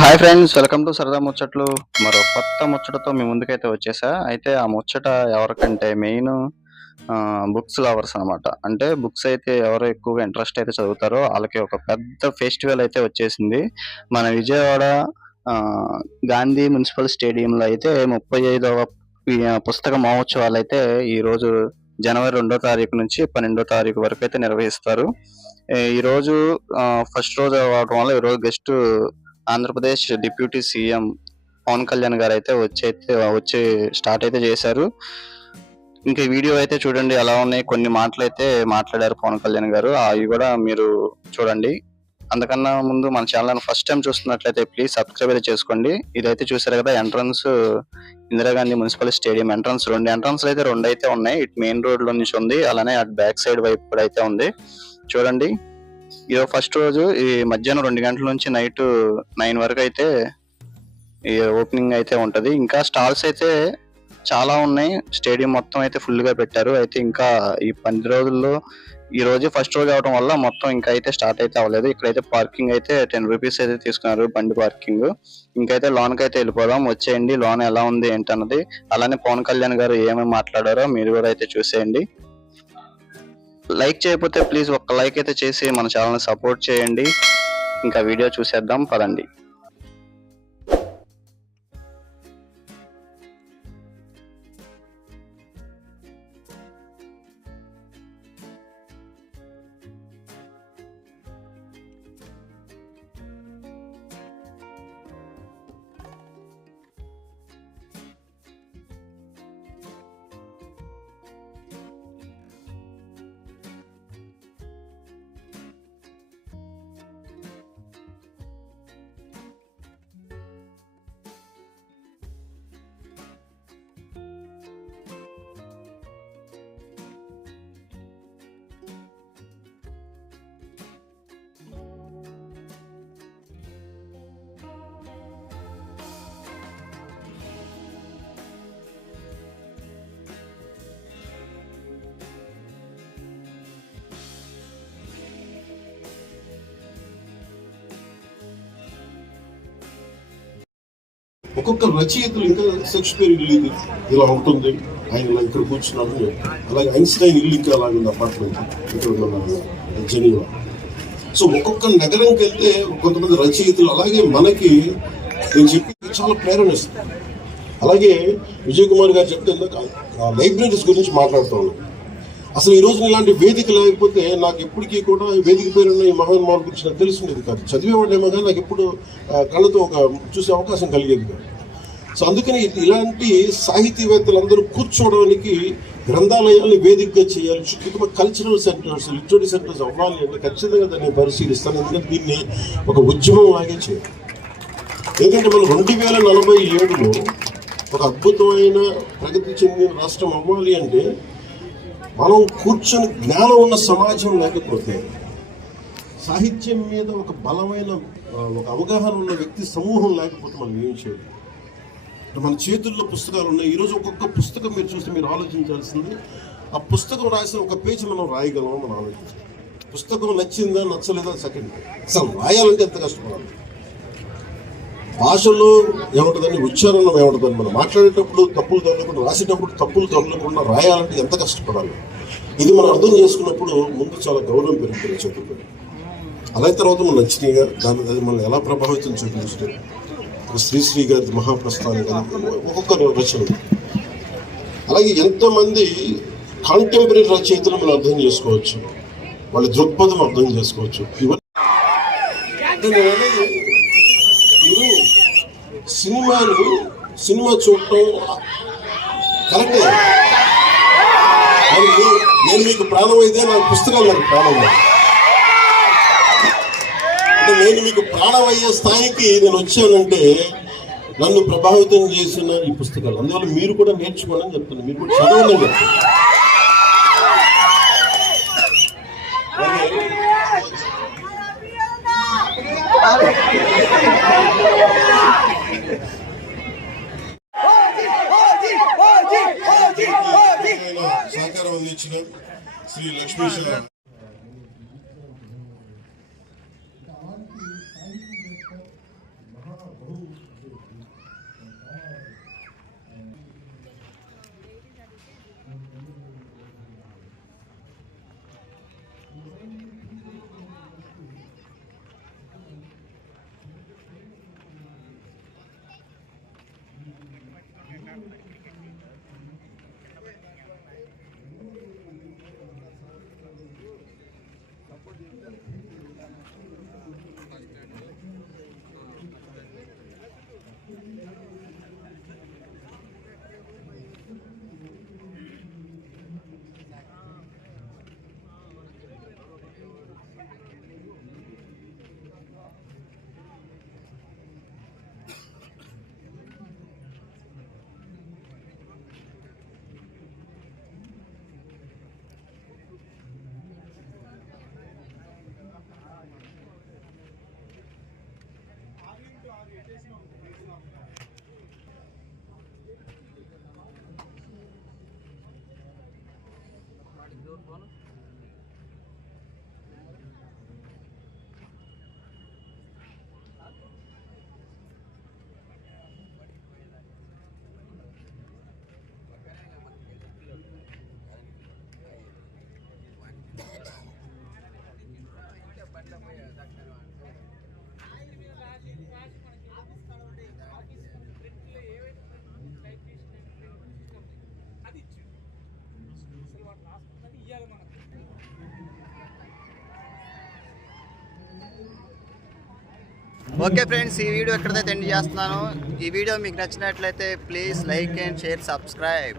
Hi friends welcome to సరదా ముచ్చట్లు. మరో కొత్త ముచ్చటతో మీ ముందుకైతే వచ్చేసా. అయితే ఆ ముచ్చట ఎవరికంటే మెయిన్ బుక్స్ లవర్స్ అన్నమాట. అంటే బుక్స్ అయితే ఎవరు ఎక్కువగా ఇంట్రెస్ట్ అయితే చదువుతారో వాళ్ళకి ఒక పెద్ద ఫెస్టివల్ అయితే వచ్చేసింది. మన విజయవాడ గాంధీ మున్సిపల్ స్టేడియంలో అయితే ముప్పై ఐదవ పుస్తక మహోత్సవాలు అయితే ఈరోజు జనవరి రెండో తారీఖు నుంచి పన్నెండో తారీఖు వరకు అయితే నిర్వహిస్తారు. ఈరోజు ఈ రోజు ఫస్ట్ రోజు అవడం వల్ల ఈరోజు guest Andhra Pradesh deputy C M Pawan Kalyan గారు అయితే వచ్చి అయితే వచ్చి స్టార్ట్ అయితే చేశారు. ఇంకా వీడియో అయితే చూడండి ఎలా ఉన్నాయి. కొన్ని మాటలు అయితే మాట్లాడారు పవన్ కళ్యాణ్ గారు. అవి కూడా మీరు చూడండి. అందుకన్నా ముందు మన ఛానల్ ఫస్ట్ టైం చూస్తున్నట్లయితే ప్లీజ్ సబ్స్క్రైబ్ అయితే చేసుకోండి. ఇదైతే చూసారు కదా entrance Indira Gandhi municipal stadium entrance రెండు ఎంట్రన్స్ అయితే రెండు అయితే ఉన్నాయి. ఇటు మెయిన్ రోడ్లో నుంచి ఉంది. అలానే అటు బ్యాక్ సైడ్ వైపు కూడా అయితే ఉంది. చూడండి. ఇది ఫస్ట్ రోజు ఈ మధ్యాహ్నం రెండు గంటల నుంచి నైట్ నైన్ వరకు అయితే ఈ ఓపెనింగ్ అయితే ఉంటుంది. ఇంకా స్టాల్స్ అయితే చాలా ఉన్నాయి. స్టేడియం మొత్తం అయితే ఫుల్గా పెట్టారు. అయితే ఇంకా ఈ పది రోజుల్లో ఈ రోజు ఫస్ట్ రోజు అవడం వల్ల మొత్తం ఇంకా అయితే స్టార్ట్ అయితే అవ్వలేదు. ఇక్కడైతే పార్కింగ్ అయితే టెన్ రూపీస్ అయితే తీసుకున్నారు బండి పార్కింగ్ ఇంకైతే లోన్కి అయితే వెళ్ళిపోదాం. వచ్చేయండి. లోన్ ఎలా ఉంది ఏంటన్నది. అలానే పవన్ కళ్యాణ్ గారు ఏమేమి మాట్లాడారో మీరు కూడా అయితే చూసేయండి. లైక్ చేయకపోతే ప్లీజ్ ఒక్క లైక్ అయితే చేసి మన ఛానల్ని సపోర్ట్ చేయండి. ఇంకా వీడియో చూసేద్దాం పదండి. ఒక్కొక్క రచయితలు ఇంకా షేక్స్పియర్ ఇల్లు ఇది. ఇలా ఉంటుంది. ఆయన ఇలా ఇక్కడ కూర్చున్నాడు. అలాగే ఐన్స్టైన్ ఇల్లు ఇంకా అలాగే ఉంది అపార్ట్మెంట్. ఇక్కడ ఉన్నాను జనీవా. సో ఒక్కొక్క నగరంకి వెళ్తే కొంతమంది రచయితలు అలాగే మనకి నేను చెప్పి చాలా ప్రేరణ ఇస్తుంది అలాగే విజయ్ కుమార్ గారు చెప్తే లైబ్రరీస్ గురించి మాట్లాడుతూ ఉన్నాం. అసలు ఈ రోజున ఇలాంటి వేదిక లేకపోతే నాకు ఎప్పటికీ కూడా ఈ వేదిక పేరున్న ఈ మహానుభావుల గురించి నాకు తెలిసిండేది కాదు. చదివేవాడేమో కానీ నాకు ఎప్పుడు కళ్ళతో ఒక చూసే అవకాశం కలిగేది కాదు. సో అందుకని ఇలాంటి సాహితీవేత్తలందరూ కూర్చోవడానికి గ్రంథాలయాల్ని వేదికగా చేయాలి. చుట్టూ కల్చరల్ సెంటర్స్ లిటరీ సెంటర్స్ అవ్వాలి అంటే ఖచ్చితంగా దాన్ని పరిశీలిస్తాను. ఎందుకంటే దీన్ని ఒక ఉద్యమం లాగే చేయాలి. ఎందుకంటే మనం రెండు వేల నలభై ఏడులో ఒక అద్భుతమైన ప్రగతి చెందిన రాష్ట్రం అవ్వాలి అంటే మనం కూర్చొని జ్ఞానం ఉన్న సమాజం లేకపోతే సాహిత్యం మీద ఒక బలమైన ఒక అవగాహన ఉన్న వ్యక్తి సమూహం లేకపోతే మనం ఏం చేయాలి. మన చేతుల్లో పుస్తకాలు ఉన్నాయి. ఈరోజు ఒక్కొక్క పుస్తకం మీరు చూస్తే మీరు ఆలోచించాల్సింది ఆ పుస్తకం రాసిన ఒక పేజీ మనం రాయగలమో మనం ఆలోచించాలి పుస్తకం నచ్చిందా నచ్చలేదా సెకండ్ అసలు రాయాలంటే ఎంత కష్టపడాలి? భాషలో ఏముంటుందని ఉచ్చారణ ఏముంటుందని మనం మాట్లాడేటప్పుడు తప్పులు తగలకుండా రాసేటప్పుడు తప్పులు తగలకుండా రాయాలంటే ఎంత కష్టపడాలి? ఇది మనం అర్థం చేసుకున్నప్పుడు ముందు చాలా గౌరవం పెరుగుతుంది చదువుకుని అలాగే తర్వాత మనం నచ్చినాయి దాని అది మనం ఎలా ప్రభావితం చూపించలేదు శ్రీశ్రీ గారి మహాప్రస్థానం కానీ ఒక్కొక్క రచనలు. అలాగే ఎంతమంది కాంటెంపరీ రచయితలు మనం అర్థం చేసుకోవచ్చు. వాళ్ళ దృక్పథం అర్థం చేసుకోవచ్చు. సినిమాలు సినిమా చూడటం కరెక్టే. నేను- మీకు ప్రాణం అయితే నాకు పుస్తకాలు నాకు ప్రాణం అంటే నేను మీకు ప్రాణం అయ్యే స్థాయికి నేను వచ్చానంటే నన్ను ప్రభావితం చేసిన ఈ పుస్తకాలు. అందువల్ల మీరు కూడా నేర్చుకోండి అని చెప్తున్నాను. మీరు కూడా చదవండి సహకారం అందించిన శ్రీ చేసినాం ఓకే ఫ్రెండ్స్ ఈ వీడియో ఎక్కడైతే ఎండ్ చేస్తున్నాను ఈ వీడియో మీకు నచ్చినట్లయితే please like and share subscribe